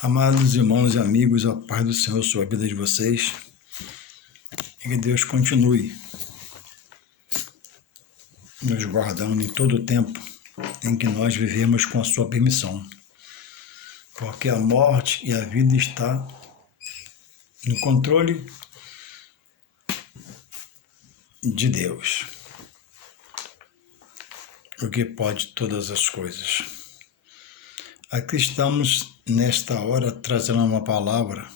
Amados irmãos e amigos, a paz do Senhor sobre a vida de vocês e que Deus continue nos guardando em todo o tempo em que nós vivemos com a sua permissão, porque a morte e a vida está no controle de Deus, o que pode todas as coisas. Aqui estamos nesta hora trazendo uma palavra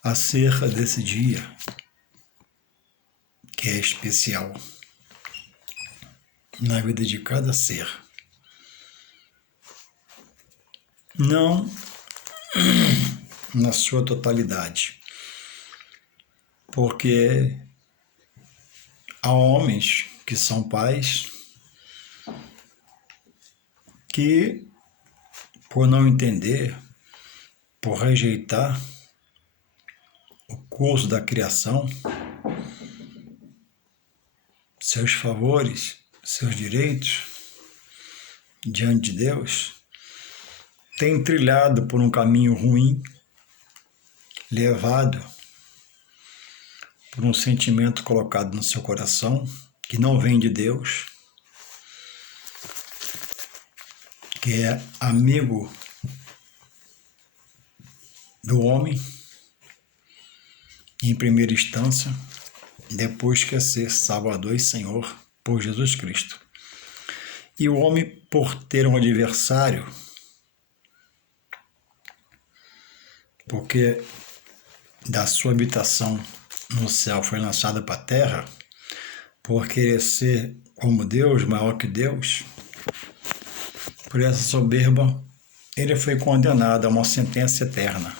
acerca desse dia que é especial na vida de cada ser. Não na sua totalidade, porque há homens que são pais que, por não entender, por rejeitar o curso da criação, seus favores, seus direitos diante de Deus, tem trilhado por um caminho ruim, levado por um sentimento colocado no seu coração que não vem de Deus, que é amigo do homem, em primeira instância, depois quer ser Salvador e Senhor por Jesus Cristo. E o homem, por ter um adversário, porque da sua habitação no céu foi lançada para a terra, por querer ser como Deus, maior que Deus, por essa soberba, ele foi condenado a uma sentença eterna,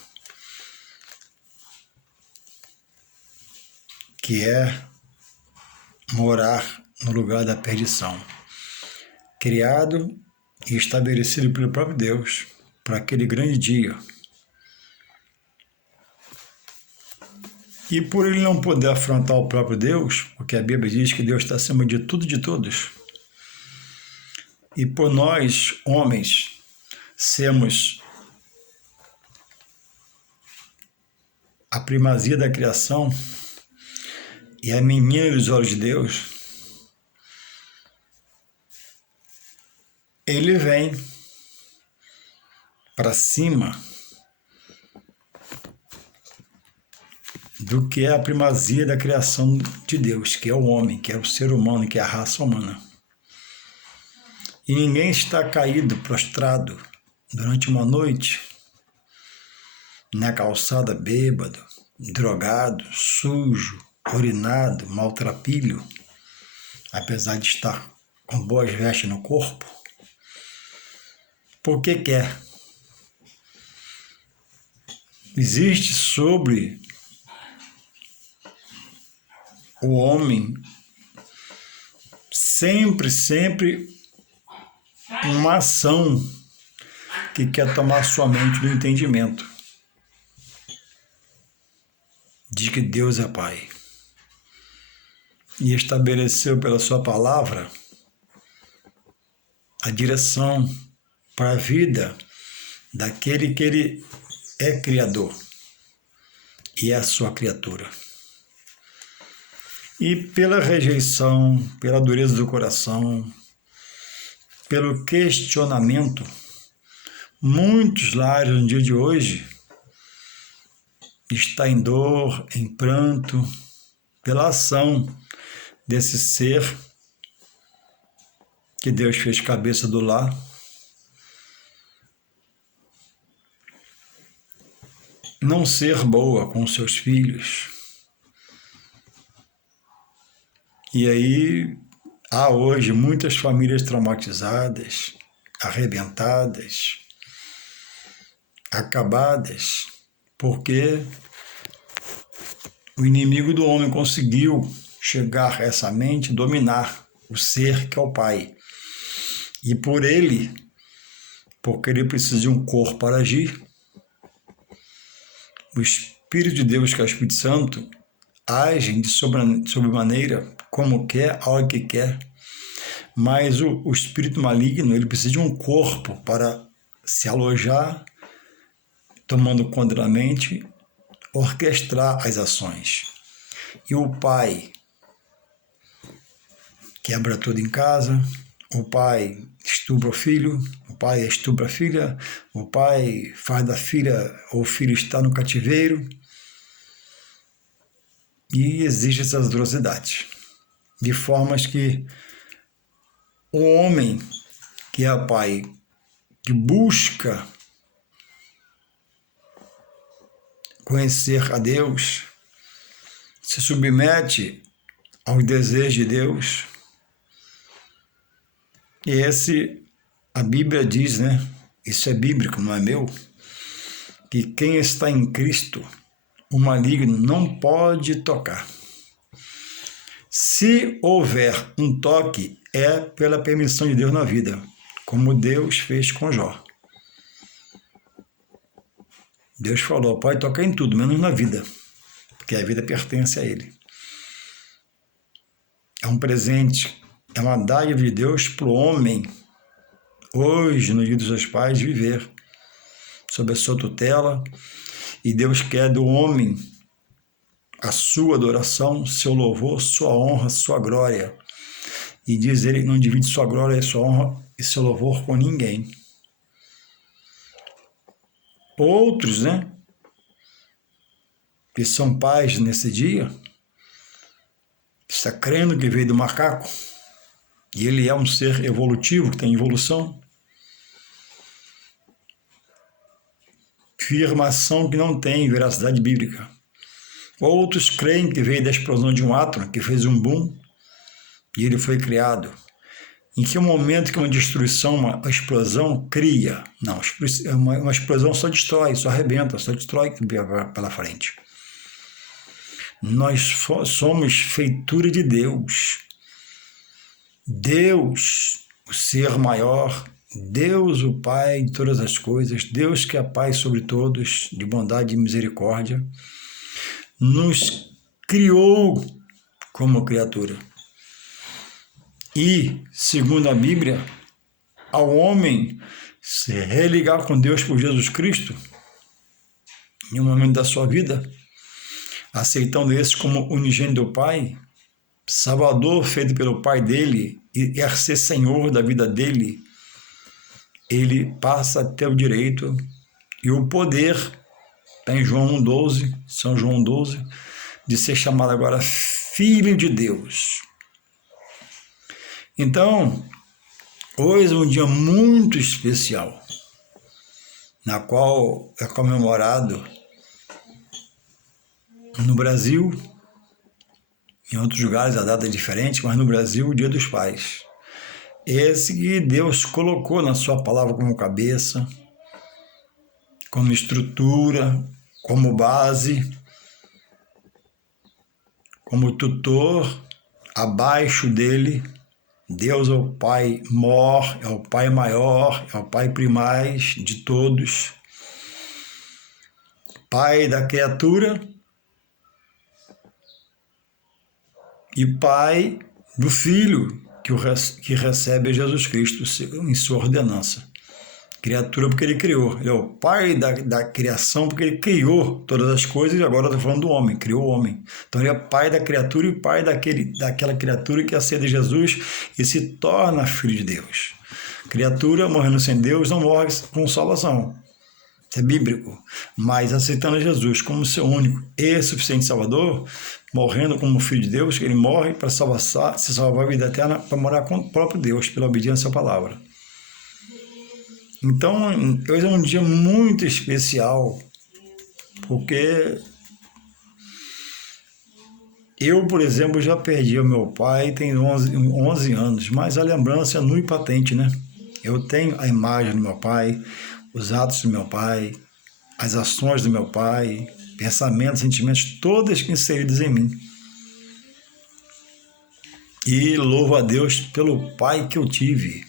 que é morar no lugar da perdição, criado e estabelecido pelo próprio Deus para aquele grande dia. E por ele não poder afrontar o próprio Deus, porque a Bíblia diz que Deus está acima de tudo e de todos, e por nós, homens, sermos a primazia da criação e a menina dos olhos de Deus, ele vem para cima do que é a primazia da criação de Deus, que é o homem, que é o ser humano, que é a raça humana. E ninguém está caído, prostrado, durante uma noite, na calçada bêbado, drogado, sujo, urinado, maltrapilho, apesar de estar com boas vestes no corpo, porque quer. Existe sobre o homem sempre uma ação que quer tomar sua mente do entendimento de que Deus é Pai e estabeleceu pela sua palavra a direção para a vida daquele que ele é criador e é a sua criatura. E pela rejeição, pela dureza do coração, pelo questionamento, muitos lares no dia de hoje estão em dor, em pranto, pela ação desse ser que Deus fez cabeça do lar, não ser boa com seus filhos. E aí há hoje muitas famílias traumatizadas, arrebentadas, acabadas, porque o inimigo do homem conseguiu chegar a essa mente, dominar o ser que é o Pai. E por ele, porque ele precisa de um corpo para agir, o Espírito de Deus, que é o Espírito Santo, age de sobremaneira, como quer, a hora que quer, mas o espírito maligno, ele precisa de um corpo para se alojar tomando conta da mente, orquestrar as ações. E o pai quebra tudo em casa, o pai estupra o filho, o pai estupra a filha, o pai faz da filha ou o filho estar no cativeiro e exige essas atrocidades. De formas que o homem que é pai, que busca conhecer a Deus, se submete aos desejos de Deus. E a Bíblia diz, né? Isso é bíblico, não é meu, que quem está em Cristo, o maligno não pode tocar. Se houver um toque, é pela permissão de Deus na vida, como Deus fez com Jó. Deus falou, pode tocar em tudo, menos na vida, porque a vida pertence a Ele. É um presente, é uma dádiva de Deus para o homem, hoje, no dia dos seus pais, viver sob a sua tutela, e Deus quer do homem a sua adoração, seu louvor, sua honra, sua glória. E diz ele, não divide sua glória, sua honra e seu louvor com ninguém. Outros, né, que são pais nesse dia, está crendo que veio do macaco, e ele é um ser evolutivo, que tem evolução. Afirmação que não tem veracidade bíblica. Outros creem que veio da explosão de um átomo, que fez um boom, e ele foi criado. Em que momento que uma destruição, uma explosão, cria? Não, uma explosão só destrói, só arrebenta, só destrói pela frente. Nós somos feitura de Deus. Deus, o ser maior, Deus, o Pai de todas as coisas, Deus que é Pai sobre todos, de bondade e misericórdia, nos criou como criatura. E, segundo a Bíblia, ao homem se religar com Deus por Jesus Cristo, em um momento da sua vida, aceitando esse como unigênito do Pai, Salvador feito pelo Pai dele, e quer ser Senhor da vida dele, ele passa a ter o direito e o poder, está em João 1,12, São João 12, de ser chamado agora Filho de Deus. Então, hoje é um dia muito especial, na qual é comemorado no Brasil, em outros lugares a data é diferente, mas no Brasil o Dia dos Pais. Esse que Deus colocou na sua palavra como cabeça, como estrutura, como base, como tutor, abaixo dele, Deus é o Pai mor, é o Pai maior, é o Pai primaz de todos, Pai da criatura e Pai do Filho que recebe Jesus Cristo em sua ordenança. Criatura porque ele criou, ele é o Pai da criação porque ele criou todas as coisas, e agora estou falando do homem, criou o homem. Então ele é Pai da criatura e Pai daquela criatura que aceita Jesus e se torna filho de Deus. Criatura morrendo sem Deus não morre com salvação. Isso é bíblico. Mas aceitando Jesus como seu único e suficiente Salvador, morrendo como filho de Deus, ele morre para se salvar a vida eterna, para morar com o próprio Deus, pela obediência à palavra. Então, hoje é um dia muito especial, porque eu, por exemplo, já perdi o meu pai, tem 11 anos, mas a lembrança é nua e patente, né? Eu tenho a imagem do meu pai, os atos do meu pai, as ações do meu pai, pensamentos, sentimentos, todas inseridos em mim. E louvo a Deus pelo pai que eu tive.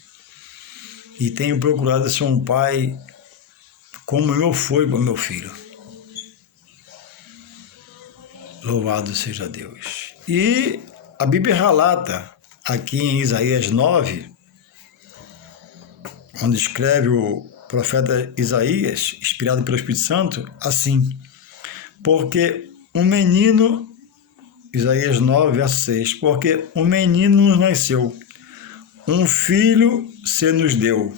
E tenho procurado ser um pai como eu fui para o meu filho. Louvado seja Deus. E a Bíblia relata, aqui em Isaías 9, onde escreve profeta Isaías, inspirado pelo Espírito Santo, assim: porque um menino, Isaías 9, verso 6, porque um menino nos nasceu, um filho se nos deu,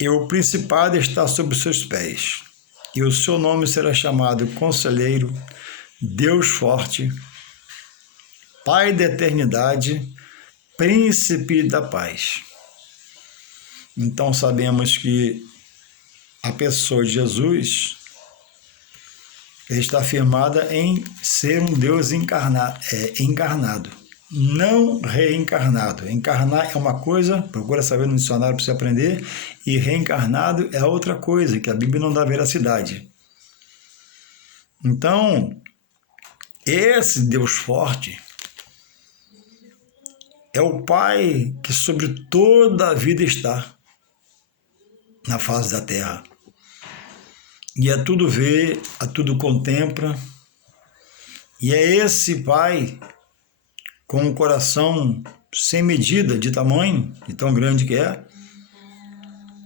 e o principado está sob os seus pés, e o seu nome será chamado Conselheiro, Deus Forte, Pai da Eternidade, Príncipe da Paz. Então sabemos que a pessoa de Jesus está afirmada em ser um Deus encarnado, não reencarnado. Encarnar é uma coisa, procura saber no dicionário para você aprender, e reencarnado é outra coisa, que a Bíblia não dá veracidade. Então, esse Deus forte é o Pai que sobre toda a vida está na face da terra. E a tudo vê, a tudo contempla. E é esse Pai, com um coração sem medida de tamanho, de tão grande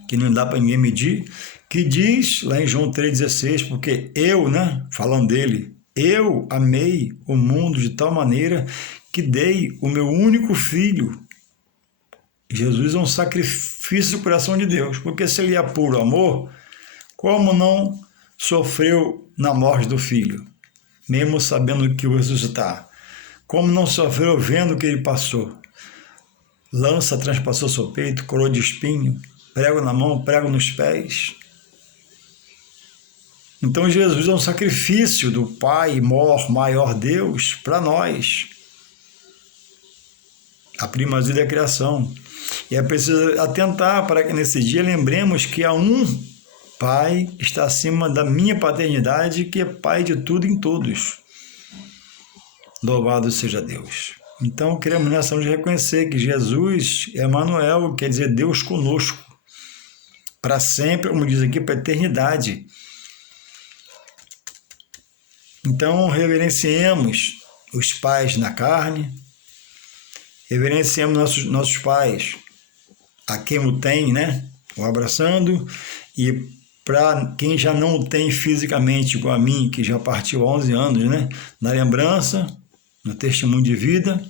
que não dá para ninguém medir, que diz lá em João 3,16, porque eu, falando dele, eu amei o mundo de tal maneira que dei o meu único filho. Jesus é um sacrifício do coração de Deus, porque se ele é puro amor, como não sofreu na morte do filho, mesmo sabendo que o ressuscitar? Como não sofreu vendo o que ele passou? Lança transpassou seu peito, coroa de espinho, prego na mão, prego nos pés. Então Jesus é um sacrifício do Pai, maior Deus, para nós. A primazia da criação. E é preciso atentar para que nesse dia lembremos que há um Pai que está acima da minha paternidade, que é Pai de tudo em todos. Louvado seja Deus. Então queremos nessa noite reconhecer que Jesus é Emmanuel, quer dizer Deus conosco, para sempre, como diz aqui, para a eternidade. Então reverenciemos os pais na carne, reverenciemos nossos pais, a quem o tem, o abraçando, e para quem já não o tem fisicamente, igual a mim, que já partiu há 11 anos, na lembrança, no testemunho de vida,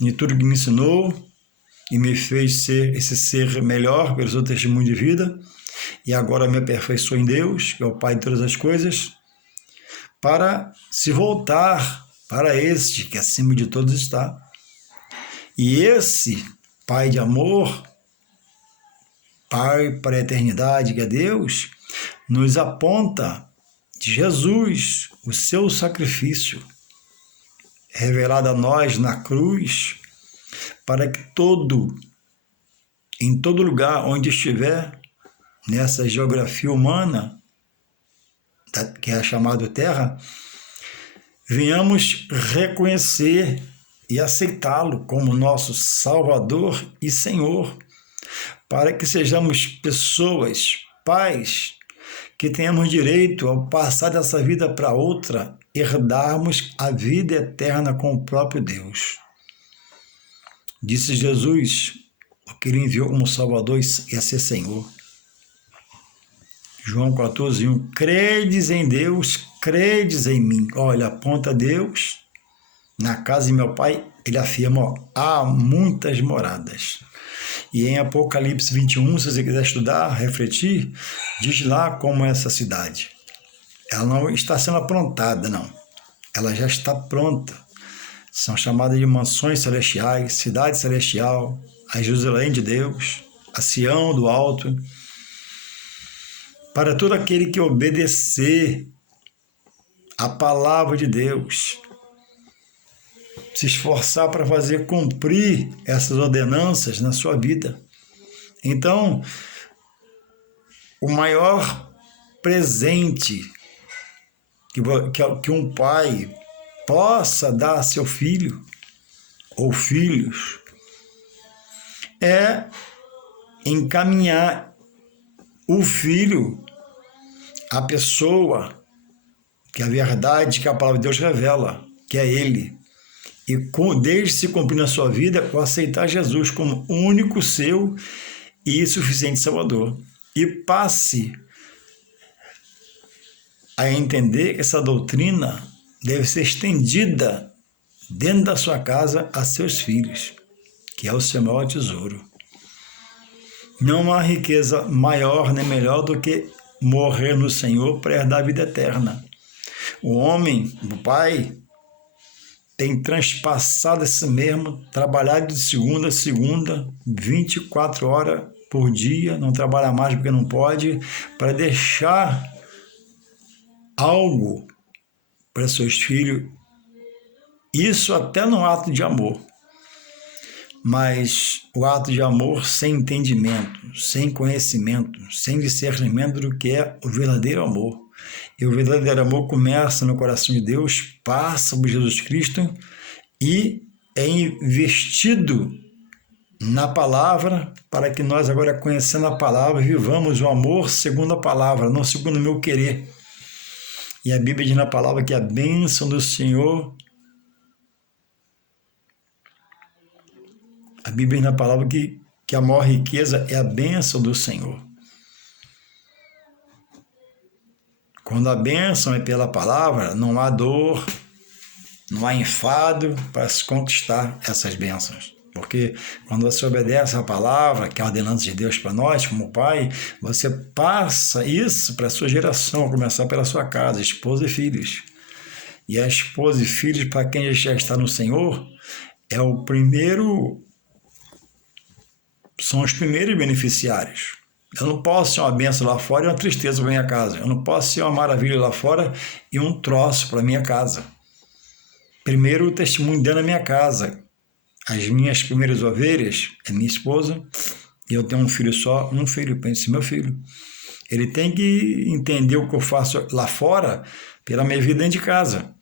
em tudo que me ensinou e me fez ser esse ser melhor pelo seu testemunho de vida, e agora me aperfeiçoou em Deus, que é o Pai de todas as coisas, para se voltar para este que acima de todos está. E esse Pai de amor, Pai para a eternidade, que é Deus, nos aponta de Jesus, o seu sacrifício, revelado a nós na cruz, para que em todo lugar onde estiver, nessa geografia humana, que é chamada Terra, venhamos reconhecer e aceitá-lo como nosso Salvador e Senhor, para que sejamos pessoas, pais, que tenhamos direito, ao passar dessa vida para outra, herdarmos a vida eterna com o próprio Deus. Disse Jesus, o que ele enviou como Salvador e a ser Senhor. João 14:1, credes em Deus, credes em mim. Olha, aponta a Deus, na casa de meu Pai, ele afirma, há muitas moradas. E em Apocalipse 21, se você quiser estudar, refletir, diz lá como é essa cidade. Ela não está sendo aprontada, não. Ela já está pronta. São chamadas de mansões celestiais, cidade celestial, a Jerusalém de Deus, a Sião do alto. Para todo aquele que obedecer a palavra de Deus, se esforçar para fazer cumprir essas ordenanças na sua vida. Então, o maior presente que um pai possa dar a seu filho ou filhos é encaminhar o filho, a pessoa, que a verdade que a palavra de Deus revela, que é ele. E desde se cumprir na sua vida, o aceitar Jesus como único seu e suficiente Salvador. E passe a entender que essa doutrina deve ser estendida dentro da sua casa a seus filhos, que é o seu maior tesouro. Não há riqueza maior nem melhor do que morrer no Senhor para herdar a vida eterna. O homem, o pai, tem transpassado esse mesmo, trabalhado de segunda a segunda, 24 horas por dia, não trabalha mais porque não pode, para deixar algo para seus filhos, isso até no ato de amor. Mas o ato de amor sem entendimento, sem conhecimento, sem discernimento do que é o verdadeiro amor. E o verdadeiro amor começa no coração de Deus, passa por Jesus Cristo e é investido na palavra, para que nós agora, conhecendo a palavra, vivamos o amor segundo a palavra, não segundo o meu querer. E a Bíblia diz na palavra que a bênção do Senhor, a Bíblia diz na palavra que a maior riqueza é a bênção do Senhor. Quando a bênção é pela palavra, não há dor, não há enfado para se conquistar essas bênçãos. Porque quando você obedece a palavra, que é a ordenança de Deus para nós, como pai, você passa isso para a sua geração, a começar pela sua casa, esposa e filhos. E a esposa e filhos, para quem já está no Senhor, são os primeiros beneficiários. Eu não posso ser uma bênção lá fora e uma tristeza para minha casa. Eu não posso ser uma maravilha lá fora e um troço para minha casa. Primeiro o testemunho dentro da minha casa. As minhas primeiras ovelhas é minha esposa, e eu tenho um filho só, pense meu filho. Ele tem que entender o que eu faço lá fora pela minha vida dentro de casa.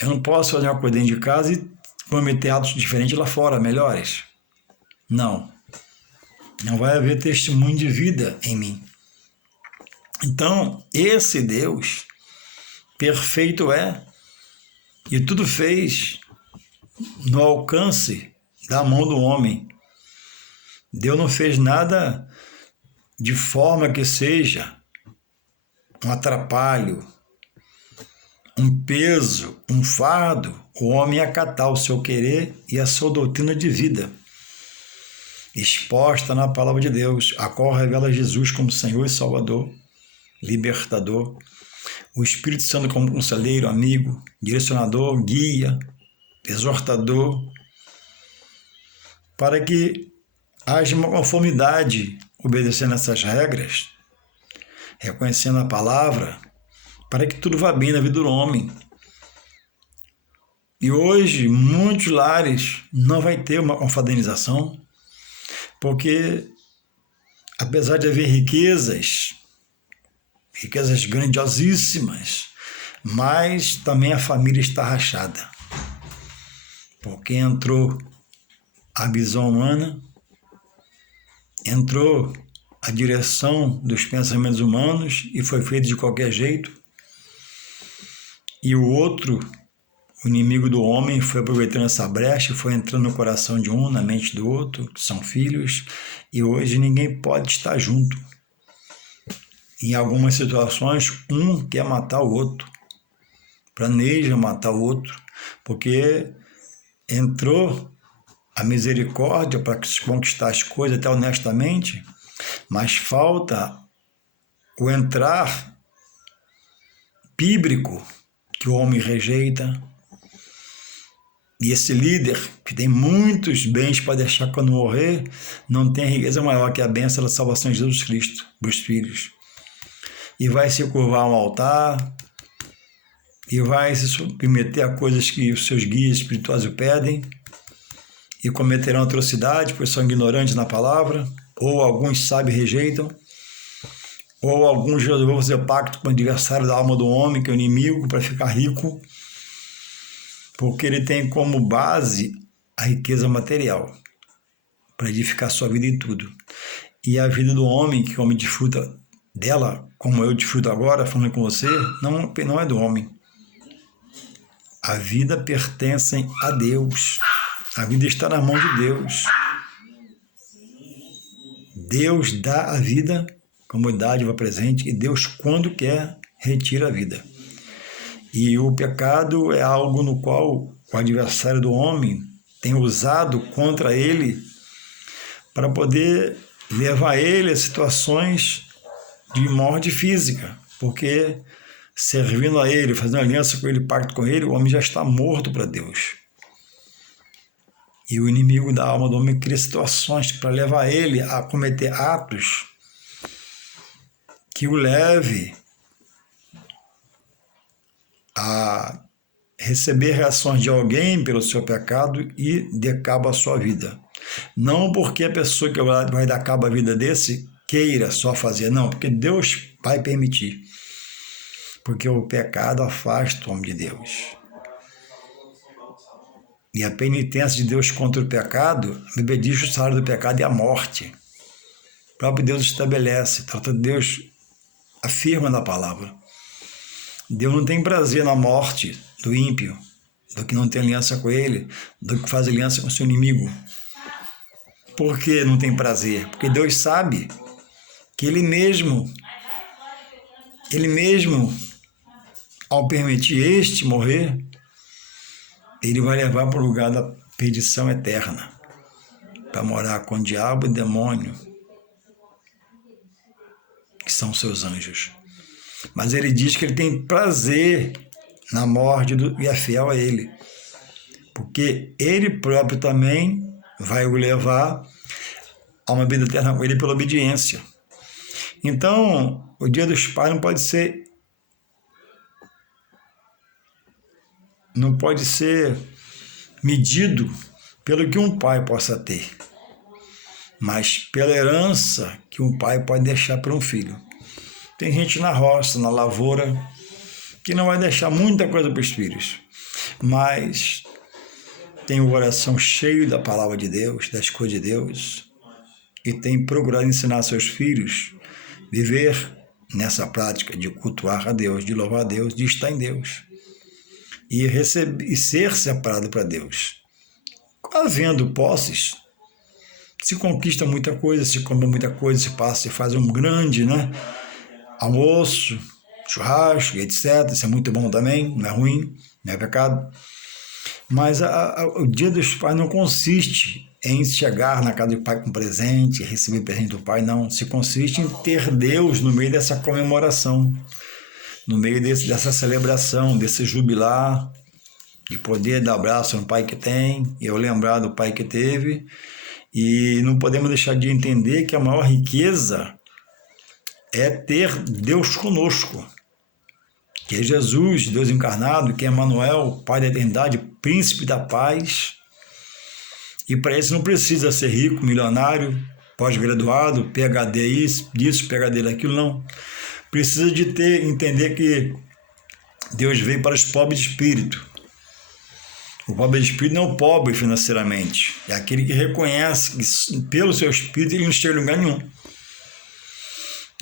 Eu não posso fazer uma coisa dentro de casa e cometer atos diferentes lá fora, melhores. Não. Não vai haver testemunho de vida em mim. Então, esse Deus perfeito é, e tudo fez no alcance da mão do homem. Deus não fez nada de forma que seja um atrapalho, um peso, um fardo, o homem acatar o seu querer e a sua doutrina de vida, exposta na palavra de Deus, a qual revela Jesus como Senhor e Salvador, libertador, o Espírito Santo como conselheiro, amigo, direcionador, guia, exortador, para que haja uma conformidade obedecendo essas regras, reconhecendo a palavra, para que tudo vá bem na vida do homem. E hoje, muitos lares não vai ter uma confraternização, porque apesar de haver riquezas grandiosíssimas, mas também a família está rachada. Porque entrou a visão humana, entrou a direção dos pensamentos humanos e foi feito de qualquer jeito. E o outro, o inimigo do homem, foi aproveitando essa brecha e foi entrando no coração de um, na mente do outro, que são filhos, e hoje ninguém pode estar junto. Em algumas situações, um quer matar o outro, planeja matar o outro, porque entrou a misericórdia para conquistar as coisas até honestamente, mas falta o entrar bíblico que o homem rejeita. E esse líder, que tem muitos bens para deixar quando morrer, não tem riqueza maior que a bênção da salvação de Jesus Cristo para os filhos. E vai se curvar a um altar, e vai se submeter a coisas que os seus guias espirituais o pedem, e cometerão atrocidade, pois são ignorantes na palavra, ou alguns sabem e rejeitam, ou alguns resolveram fazer pacto com o adversário da alma do homem, que é o inimigo, para ficar rico, porque ele tem como base a riqueza material, para edificar sua vida e tudo. E a vida do homem, que o homem desfruta dela, como eu desfruto agora, falando com você, não é do homem. A vida pertence a Deus. A vida está na mão de Deus. Deus dá a vida como dádiva presente e Deus, quando quer, retira a vida. E o pecado é algo no qual o adversário do homem tem usado contra ele para poder levar ele a situações de morte física, porque servindo a ele, fazendo aliança com ele, pacto com ele, o homem já está morto para Deus. E o inimigo da alma do homem cria situações para levar ele a cometer atos que o leve a receber reações de alguém pelo seu pecado e dê cabo à sua vida. Não porque a pessoa que vai dar cabo à vida desse queira só fazer, não, porque Deus vai permitir. Porque o pecado afasta o homem de Deus. E a penitência de Deus contra o pecado, a Bíblia diz que o salário do pecado é a morte. O próprio Deus estabelece, trata de Deus, afirma na palavra. Deus não tem prazer na morte do ímpio, do que não tem aliança com ele, do que faz aliança com seu inimigo. Por que não tem prazer? Porque Deus sabe que Ele mesmo, ao permitir este morrer, Ele vai levar para o lugar da perdição eterna, para morar com o diabo e demônio, que são seus anjos. Mas Ele diz que Ele tem prazer na morte e é fiel a Ele, porque Ele próprio também vai o levar a uma vida eterna com Ele pela obediência. Então, o Dia dos Pais não pode ser medido pelo que um pai possa ter, mas pela herança que um pai pode deixar para um filho. Tem gente na roça, na lavoura, que não vai deixar muita coisa para os filhos, mas tem o coração cheio da palavra de Deus, das coisas de Deus, e tem procurado ensinar seus filhos a viver nessa prática de cultuar a Deus, de louvar a Deus, de estar em Deus e ser separado para Deus. Havendo posses, se conquista muita coisa, se come muita coisa, se passa, se faz um grande, almoço, churrasco, etc. Isso é muito bom também, não é ruim, não é pecado. Mas o Dia dos Pais não consiste em chegar na casa do pai com presente, receber presente do pai, não. Se consiste em ter Deus no meio dessa comemoração, no meio dessa celebração, desse jubilar, de poder dar abraço no pai que tem, eu lembrar do pai que teve. E não podemos deixar de entender que a maior riqueza é ter Deus conosco, que é Jesus, Deus encarnado, que é Emmanuel, Pai da eternidade, Príncipe da paz. E para isso não precisa ser rico, milionário, pós-graduado, PhD disso, PhD daquilo, não. Precisa de entender que Deus veio para os pobres de espírito. O pobre de espírito não é o pobre financeiramente, é aquele que reconhece que pelo seu espírito ele não chega em lugar nenhum.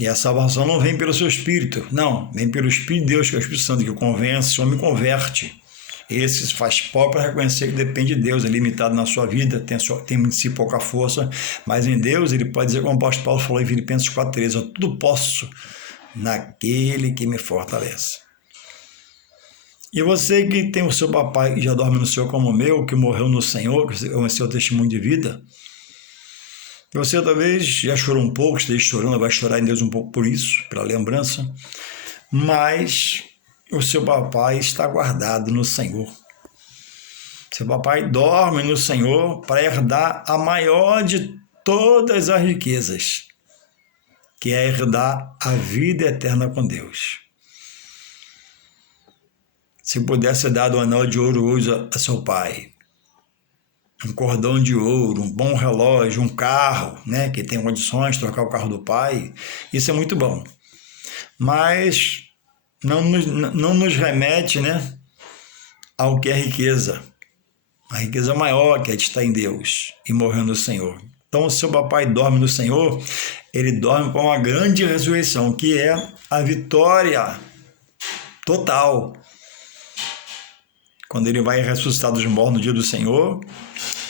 E a salvação não vem pelo seu espírito, não, vem pelo Espírito de Deus, que é o Espírito Santo, que convence, o homem converte. Esse faz pobre para reconhecer que depende de Deus, é limitado na sua vida, tem em si pouca força, mas em Deus ele pode dizer, como o apóstolo Paulo falou em Filipenses 4,13, eu tudo posso naquele que me fortalece. E você que tem o seu papai que já dorme no Senhor como o meu, que morreu no Senhor, que é o seu testemunho de vida, você talvez já chorou um pouco, esteja chorando, vai chorar em Deus um pouco por isso, pela lembrança, mas o seu papai está guardado no Senhor. Seu papai dorme no Senhor para herdar a maior de todas as riquezas, que é herdar a vida eterna com Deus. Se pudesse dar o anel de ouro hoje a seu pai, um cordão de ouro, um bom relógio, um carro, que tem condições de trocar o carro do pai, isso é muito bom. Mas não nos remete, ao que é riqueza. A riqueza maior que é de estar em Deus e morrer no Senhor. Então, se o papai dorme no Senhor, ele dorme com uma grande ressurreição, que é a vitória total. Quando ele vai ressuscitar dos mortos no dia do Senhor,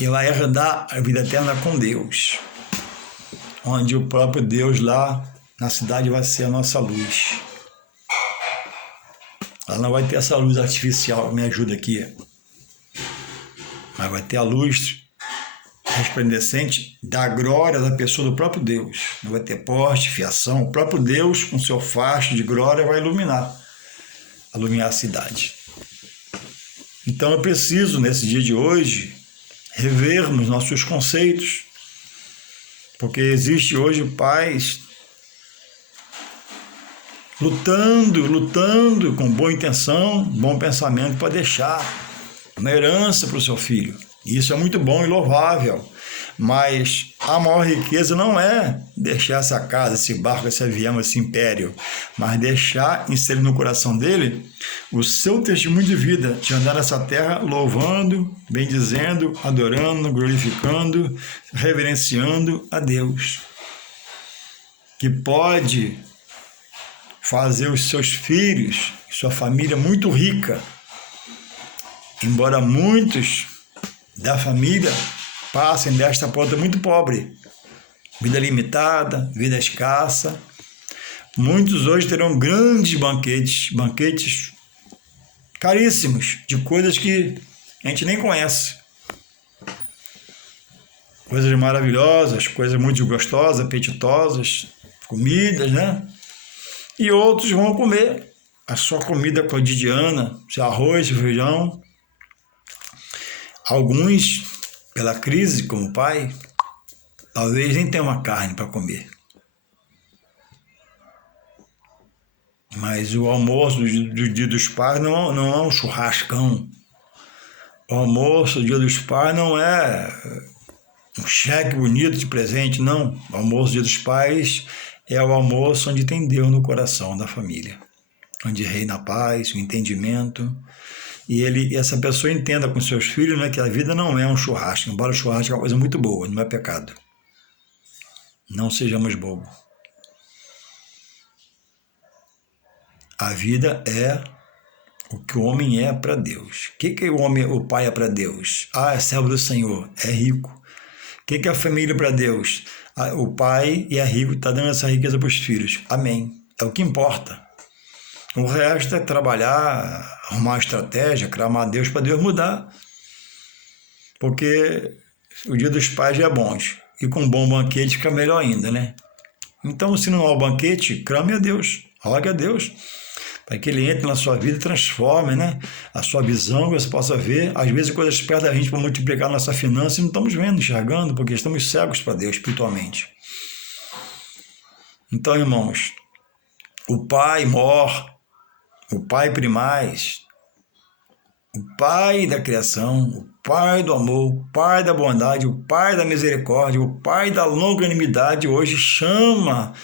ele vai herdar a vida eterna com Deus. onde o próprio Deus lá na cidade vai ser a nossa luz. Ela não vai ter essa luz artificial, me ajuda aqui, mas vai ter a luz resplandecente da glória da pessoa do próprio Deus. Não vai ter poste, fiação, o próprio Deus com seu facho de glória vai iluminar a cidade. Então eu preciso, nesse dia de hoje, revermos nossos conceitos, porque existe hoje pais lutando com boa intenção, bom pensamento para deixar uma herança para o seu filho. Isso é muito bom e louvável, mas a maior riqueza não é deixar essa casa, esse barco, esse avião, esse império, mas deixar inserir no coração dele o seu testemunho de vida, de andar nessa terra louvando, bendizendo, adorando, glorificando, reverenciando a Deus, que pode fazer os seus filhos, sua família muito rica, embora muitos da família passem desta porta muito pobre, vida limitada, vida escassa. Muitos hoje terão grandes banquetes caríssimos, de coisas que a gente nem conhece. Coisas maravilhosas, coisas muito gostosas, apetitosas, comidas, né? E outros vão comer a sua comida cotidiana, seu arroz, seu feijão. Alguns, pela crise, como o pai, talvez nem tenham uma carne para comer. Mas o almoço do Dia dos Pais não é um churrascão. O almoço do Dia dos Pais não é um cheque bonito de presente, não. O almoço do Dia dos Pais é o almoço onde tem Deus no coração da família, onde reina a paz, o entendimento. E essa pessoa entenda com seus filhos, né, que a vida não é um churrasco, embora o churrasco é uma coisa muito boa, não é pecado. Não sejamos bobos. A vida é o que o homem é para Deus. O que o pai é para Deus? É servo do Senhor, é rico. O que é a família para Deus? O pai é rico, está dando essa riqueza para os filhos. Amém. É o que importa. O resto é trabalhar, arrumar uma estratégia, clamar a Deus para Deus mudar. Porque o Dia dos Pais já é bom. E com um bom banquete fica melhor ainda, né? Então, se não há o banquete, clame a Deus, rogue a Deus, para que Ele entre na sua vida e transforme, né, a sua visão, que você possa ver. Às vezes, coisas perto da gente para multiplicar nossa finança e não estamos vendo, enxergando, porque estamos cegos para Deus espiritualmente. Então, irmãos, o Pai mor, o Pai primaz, o Pai da criação, o Pai do amor, o Pai da bondade, o Pai da misericórdia, o Pai da longanimidade, hoje chama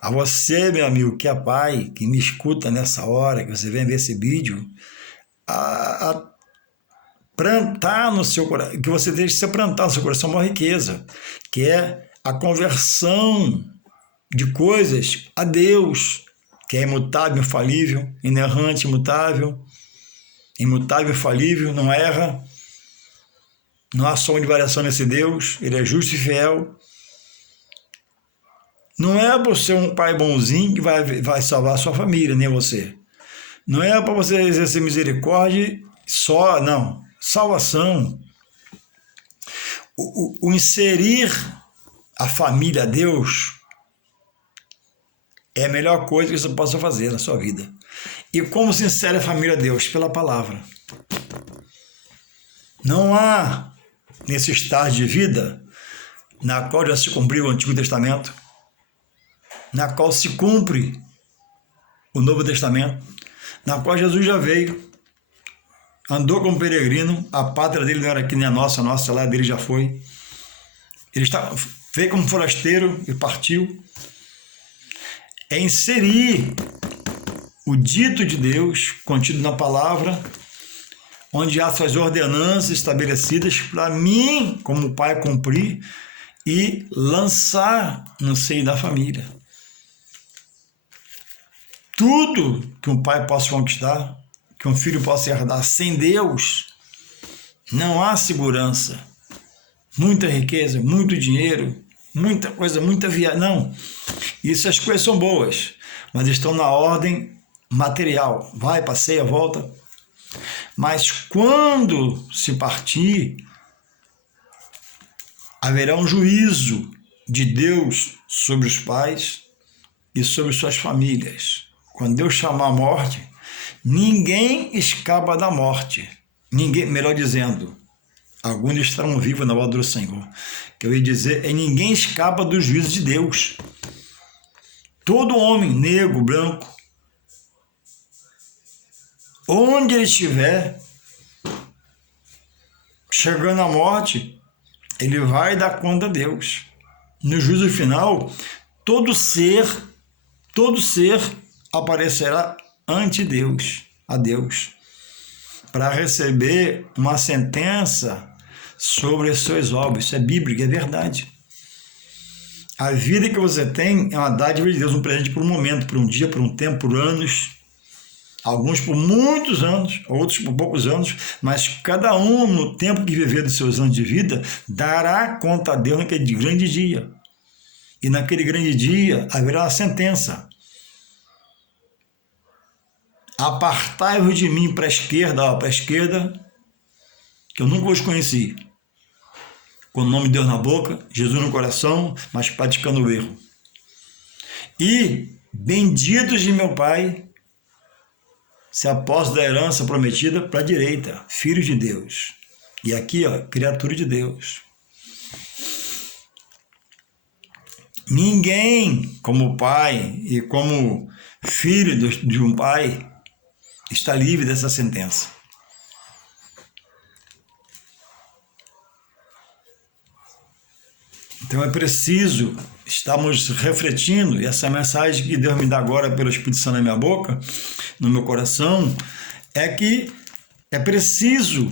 a você, meu amigo, que é pai, que me escuta nessa hora, que você vem ver esse vídeo, a plantar no seu coração, que você deixe se plantar no seu coração uma riqueza, que é a conversão de coisas a Deus, que é imutável, infalível, inerrante, imutável, infalível, não erra, não há som de variação nesse Deus, Ele é justo e fiel. Não é para ser um pai bonzinho que vai salvar a sua família, nem você. Não é para você exercer misericórdia só, não. Salvação. O inserir a família a Deus é a melhor coisa que você possa fazer na sua vida. E como se insere a família a Deus? Pela palavra. Não há, nesse estágio de vida, na qual já se cumpriu o Antigo Testamento, na qual se cumpre o Novo Testamento, na qual Jesus já veio, andou como peregrino, a pátria dele não era aqui nem a nossa lá dele já foi. Ele veio como forasteiro e partiu. É inserir o dito de Deus, contido na palavra, onde há suas ordenanças estabelecidas para mim, como pai, cumprir e lançar no seio da família. Tudo que um pai possa conquistar, que um filho possa herdar sem Deus, não há segurança. Muita riqueza, muito dinheiro, muita coisa, muita viagem. Não, isso as coisas são boas, mas estão na ordem material. Vai, passeia, volta. Mas quando se partir, haverá um juízo de Deus sobre os pais e sobre suas famílias. Quando Deus chamar a morte, ninguém escapa da morte. Ninguém, melhor dizendo, alguns estarão vivos na hora do Senhor. O que eu ia dizer é ninguém escapa do juízo de Deus. Todo homem, negro, branco, onde ele estiver, chegando à morte, ele vai dar conta a Deus. No juízo final, todo ser aparecerá ante Deus, a Deus, para receber uma sentença sobre as suas obras. Isso é bíblico, é verdade. A vida que você tem é uma dádiva de Deus, um presente por um momento, por um dia, por um tempo, por anos. Alguns por muitos anos, outros por poucos anos, mas cada um, no tempo que viver dos seus anos de vida, dará conta a Deus naquele grande dia. E naquele grande dia haverá a sentença. Apartai-vos de mim para a esquerda, que eu nunca vos conheci. Com o nome de Deus na boca, Jesus no coração, mas praticando o erro. E benditos de meu Pai, se após da herança prometida para a direita, filhos de Deus. E aqui, criatura de Deus. Ninguém, como pai e como filho de um pai, está livre dessa sentença. Então é preciso estarmos refletindo, e essa mensagem que Deus me dá agora pelo Espírito Santo na minha boca, no meu coração, é que é preciso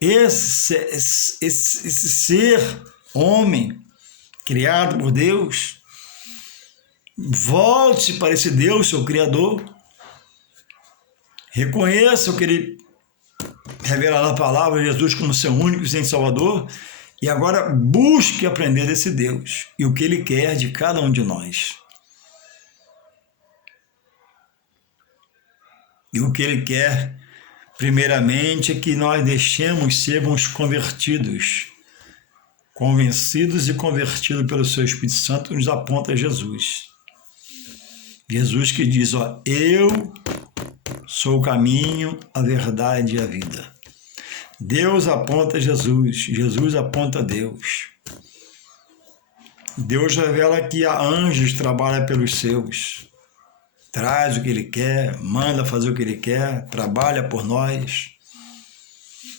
esse ser homem criado por Deus volte para esse Deus, seu Criador, reconheça o que ele revela na palavra, Jesus como seu único e sem Salvador, e agora busque aprender desse Deus e o que ele quer de cada um de nós. E o que ele quer, primeiramente, é que nós deixemos sermos convertidos, convencidos e convertidos pelo seu Espírito Santo, nos aponta a Jesus. Jesus que diz, eu sou o caminho, a verdade e a vida. Deus aponta a Jesus, Jesus aponta a Deus. Deus revela que há anjos que trabalham pelos seus. Traz o que ele quer, manda fazer o que ele quer, trabalha por nós.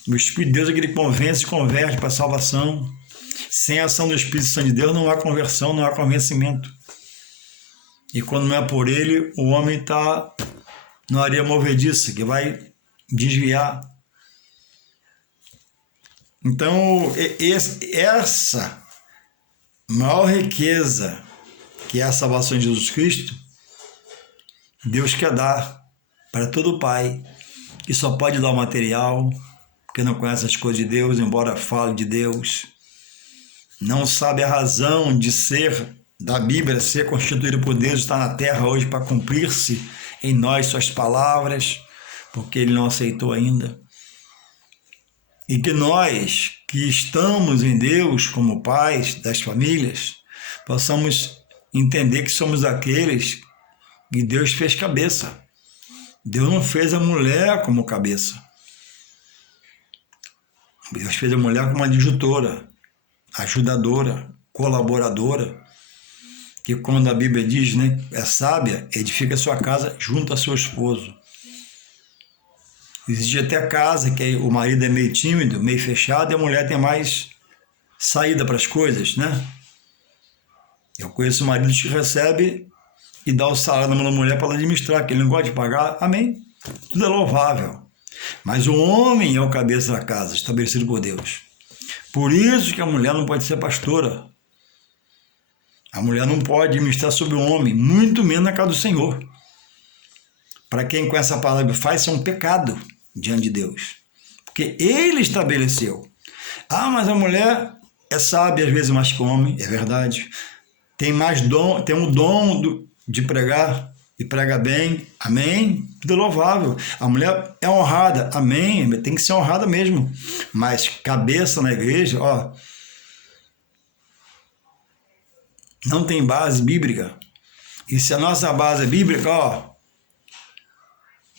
O Espírito de Deus é que ele convence e converte para a salvação. Sem a ação do Espírito Santo de Deus não há conversão, não há convencimento. E quando não é por ele, o homem está na areia movediça, que vai desviar. Então, essa maior riqueza, que é a salvação de Jesus Cristo, Deus quer dar para todo pai, que só pode dar o material, porque não conhece as coisas de Deus, embora fale de Deus, não sabe a razão de ser, da Bíblia, ser constituído por Deus, está na terra hoje para cumprir-se em nós suas palavras, porque ele não aceitou ainda. E que nós, que estamos em Deus como pais das famílias, possamos entender que somos aqueles que Deus fez cabeça. Deus não fez a mulher como cabeça. Deus fez a mulher como adjutora, ajudadora, colaboradora, que quando a Bíblia diz, é sábia, edifica a sua casa junto a seu esposo. Existe até casa que o marido é meio tímido, meio fechado, e a mulher tem mais saída para as coisas, Eu conheço maridos que recebe e dá o salário na mão da mulher para ela administrar, que ele não gosta de pagar, amém? Tudo é louvável. Mas o homem é o cabeça da casa, estabelecido por Deus. Por isso que a mulher não pode ser pastora. A mulher não pode administrar sobre o homem, muito menos na casa do Senhor. Para quem com essa palavra faz, isso é um pecado diante de Deus. Porque ele estabeleceu. Mas a mulher é sábio às vezes mais que homem, é verdade. Tem mais dom, tem um dom de pregar e prega bem, amém, tudo é louvável. A mulher é honrada, amém, tem que ser honrada mesmo. Mas cabeça na igreja, ó, não tem base bíblica. E se a nossa base é bíblica, ó,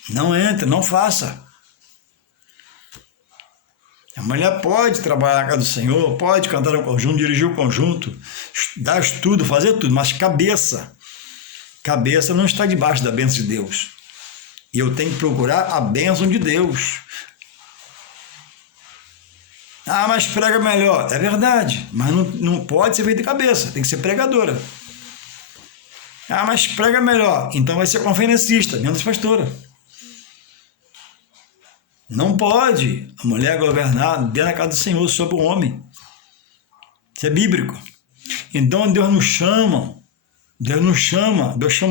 não entra, não faça. A mulher pode trabalhar na casa do Senhor, pode cantar no conjunto, dirigir o conjunto, dar estudo, fazer tudo, mas cabeça não está debaixo da bênção de Deus. E eu tenho que procurar a bênção de Deus. Ah, mas prega melhor. É verdade, mas não pode ser feito de cabeça, tem que ser pregadora. Ah, mas prega melhor, então vai ser conferencista, menos pastora. Não pode a mulher governar dentro da casa do Senhor sobre o homem. Isso é bíblico. Então Deus chama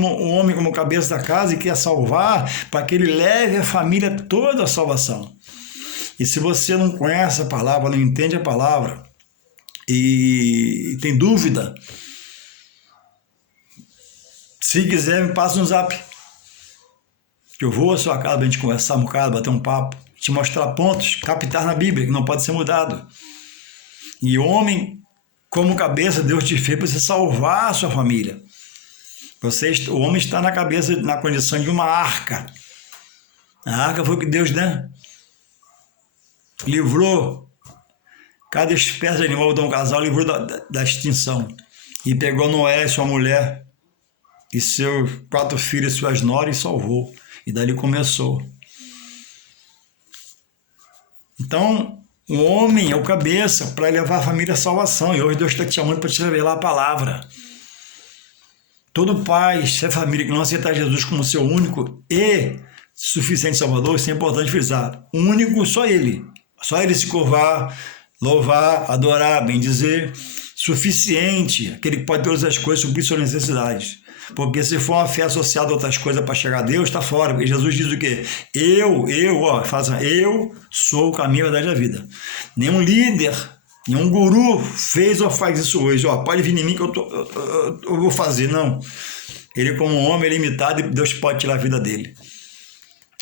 o homem como cabeça da casa e quer salvar para que ele leve a família toda à salvação. E se você não conhece a palavra, não entende a palavra e tem dúvida, se quiser me passa um zap, que eu vou à sua casa para a gente conversar um bocado, bater um papo, te mostrar pontos, captar na Bíblia, que não pode ser mudado. E o homem, como cabeça, Deus te fez para você salvar a sua família. O homem está na cabeça, na condição de uma arca. A arca foi o que Deus, né, livrou cada espécie de animal de um casal, livrou da extinção. E pegou Noé e sua mulher e seus 4 filhos e suas noras e salvou. E dali começou. Então, o homem é o cabeça para levar a família à salvação. E hoje Deus está te chamando para te revelar a palavra. Todo pai, se é família que não aceitar Jesus como seu único e suficiente Salvador, isso é importante frisar. Único, só Ele. Só Ele se curvar, louvar, adorar, bendizer. Suficiente, aquele que pode todas as coisas, suprir suas necessidades. Porque se for uma fé associada a outras coisas para chegar a Deus, está fora. Porque Jesus diz o quê? Eu sou o caminho, a verdade e a vida. Nenhum líder, nenhum guru fez ou faz isso hoje. Pode vir em mim que eu vou fazer. Não. Ele, como homem, é limitado e Deus pode tirar a vida dele.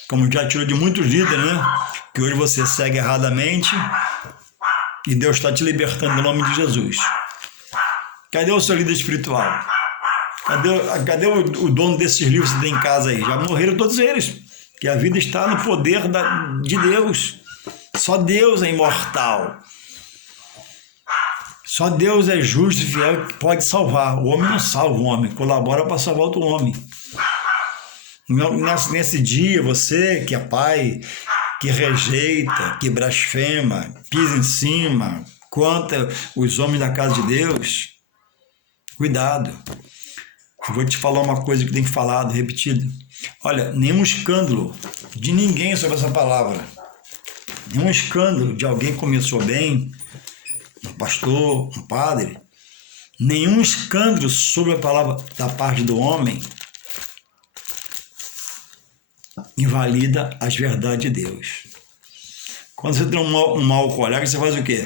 Como já tirou de muitos líderes, né? Que hoje você segue erradamente e Deus está te libertando no nome de Jesus. Cadê o seu líder espiritual? Cadê o dono desses livros que você tem em casa aí? Já morreram todos eles. Que a vida está no poder de Deus. Só Deus é imortal. Só Deus é justo e fiel que pode salvar. O homem não salva o homem, colabora para salvar outro homem. Nesse dia, você que é pai, que rejeita, que blasfema, pisa em cima, contra os homens da casa de Deus, cuidado. Eu vou te falar uma coisa que tem falado, repetido. Olha, nenhum escândalo de ninguém sobre essa palavra. Nenhum escândalo de alguém que começou bem, um pastor, um padre. Nenhum escândalo sobre a palavra da parte do homem invalida as verdades de Deus. Quando você tem um mau colega, você faz o quê?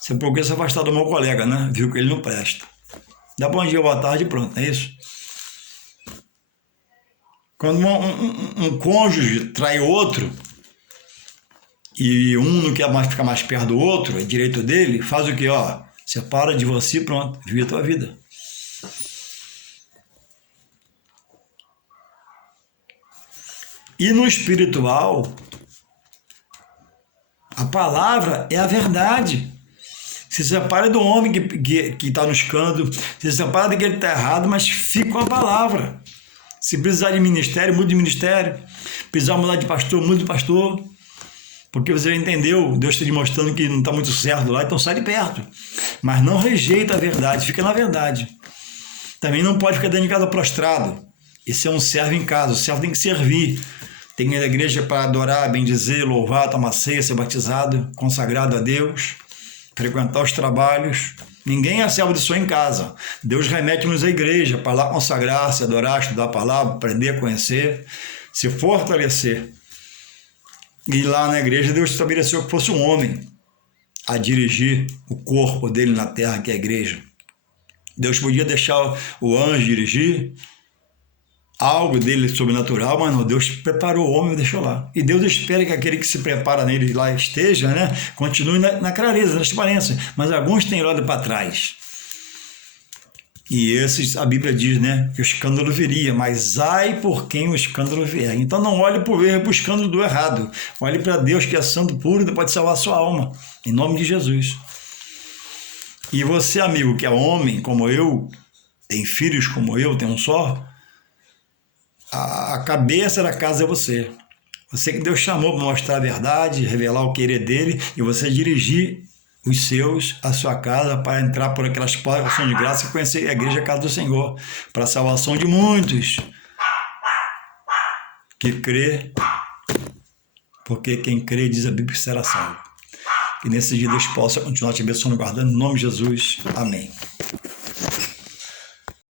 Você procura se afastar do mau colega, né? Viu que ele não presta. Dá bom dia, boa tarde e pronto, é isso. Quando um cônjuge trai outro e um não quer mais ficar mais perto do outro, é direito dele, faz o quê? Separa de você e pronto, vive a tua vida. E no espiritual, a palavra é a verdade. Se separa do homem que está no escândalo, se separa daquele que está errado, mas fica com a palavra. Se precisar de ministério, mude de ministério. Precisar mudar de pastor, mude de pastor. Porque você já entendeu, Deus está te mostrando que não está muito certo lá, então sai de perto. Mas não rejeita a verdade, fica na verdade. Também não pode ficar dentro de casa prostrado. Esse é um servo em casa, o servo tem que servir. Tem que ir na igreja para adorar, bendizer, louvar, tomar ceia, ser batizado, consagrado a Deus, frequentar os trabalhos. Ninguém é servo de só em casa. Deus remete-nos à igreja para lá consagrar-se, adorar, estudar a palavra, aprender a conhecer, se fortalecer. E lá na igreja Deus estabeleceu que fosse um homem. a dirigir o corpo dele na terra, que é a igreja. Deus podia deixar o anjo dirigir algo dele sobrenatural, mas não, Deus preparou o homem e deixou lá. E Deus espera que aquele que se prepara nele lá esteja, né, continue na clareza, na transparência. Mas alguns têm olhado para trás. E esses, a Bíblia diz, né, que o escândalo viria, mas ai por quem o escândalo vier. Então não olhe para o erro, para o escândalo do errado. Olhe para Deus, que é santo, puro, e pode salvar a sua alma. Em nome de Jesus. E você, amigo, que é homem como eu, tem filhos como eu, tem um só, a cabeça da casa é você. Você que Deus chamou para mostrar a verdade, revelar o querer dele, e você dirigir os seus, a sua casa, para entrar por aquelas portas de graça e conhecer a igreja, a casa do Senhor, para a salvação de muitos que crê, porque quem crê, diz a Bíblia, será salvo. Que nesse dia Deus possa continuar te abençoando, guardando, em nome de Jesus. Amém.